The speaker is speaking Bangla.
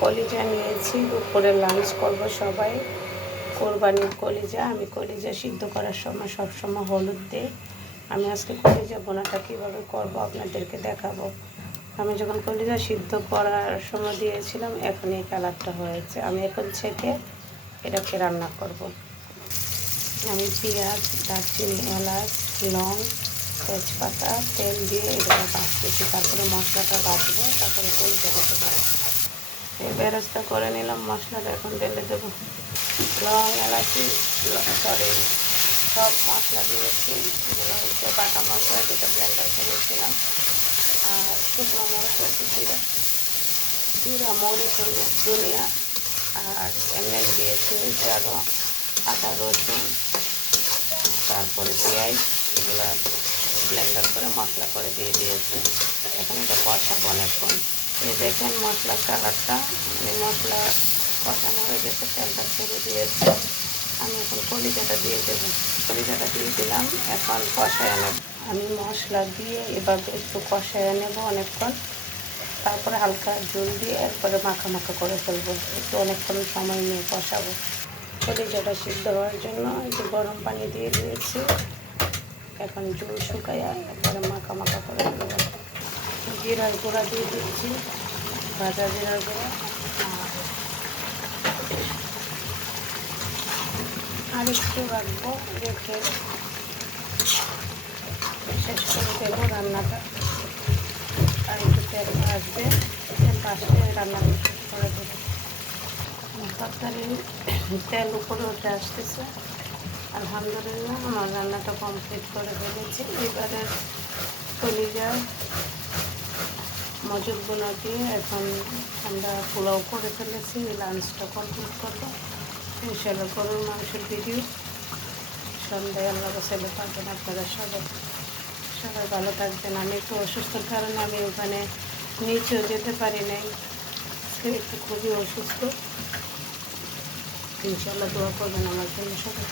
কলিজা নিয়েছি, দুপুরে লাঞ্চ করব সবাই। কোরবানির কলিজা। আমি কলিজা সিদ্ধ করার সময় সবসময় হলুদ দিই। আমি আজকে কলিজা বোনাটা কীভাবে করব আপনাদেরকে দেখাবো। আমি যখন কলিজা সিদ্ধ করার সময় দিয়েছিলাম, এখন এই কালারটা হয়েছে। আমি এখন ছেঁকে এটাকে রান্না করব। আমি পেঁয়াজ, দারচিনি, এলাচ, লং, তেজপাতা, তেল দিয়ে এটাকে ভাজতেছি। তারপরে মশলাটা ভাজবো, তারপরে কলিজাটা দেবো। এই বেরেস্তা করে নিলাম, মশলাটা এখন ঢেলে দেবো। লং, এলাচি, সরি, সব মশলা দিয়েছি। এগুলো হচ্ছে বাটা মশলা, যেটা ব্লেন্ডার করেছিলাম। আর শুকনো মরিচ হচ্ছে জিরা, মরিচ, ধনিয়া। আর এমনি দিয়েছি হচ্ছে আরও আদা, রসুন, তারপরে পেঁয়াজ। এগুলো ব্লেন্ডার করে মশলা করে দিয়ে দিয়েছি। এখন এটা কষাবো অনেকক্ষণ। এই দেখেন মশলার কালারটা, এই মশলা কষানো হয়ে গেছে, তেলটা ছেড়ে দিয়েছে। আমি এখন কলিজাটা দিয়ে দেবো। কলিজাটা দিয়ে দিলাম, এখন কষায় নেব। আমি মশলা দিয়ে এভাবে একটু কষায় নেব অনেকক্ষণ। তারপরে হালকা জল দিয়ে একবারে মাখা মাখা করে ফেলবো। একটু অনেকক্ষণ সময় নিয়ে কষাবো। কলিজাটা সিদ্ধ হওয়ার জন্য একটু গরম পানি দিয়ে দিয়েছি। এখন জল শুকাইয়া একবারে মাখা মাখা করে ফেলবো। জিরার গুঁড়া দিয়ে দিচ্ছি, ভাজা জিরার গুঁড়া। আর একটু রাখবো, রেখে শেষ করে দেবো রান্নাটা। আর একটু তেল আসবে, তেল আসলে রান্না শেষ করে দেবো। তরকারি তেল উপরে উঠে আসতেছে। আলহামদুলিল্লাহ, আমার রান্নাটা কমপ্লিট করে ফেলেছি। এবারে কলিজা মজুদ বোনা দিয়ে এখন আমরা পোলাও করে ফেলেছি। লাঞ্চটা কমপ্লিট করবো ইনশাআল্লাহ। গরুর মাংসের ভিডিও সন্ধ্যায় আল্লাহ ছেলে পাবেন আপনারা সবাই। সবাই ভালো থাকবেন। আমি একটু অসুস্থর কারণে আমি ওখানে নিচেও যেতে পারি নাই। একটু খুবই অসুস্থ। ইনশাআল্লাহ দোয়া করবেন আমার জন্য সবাই।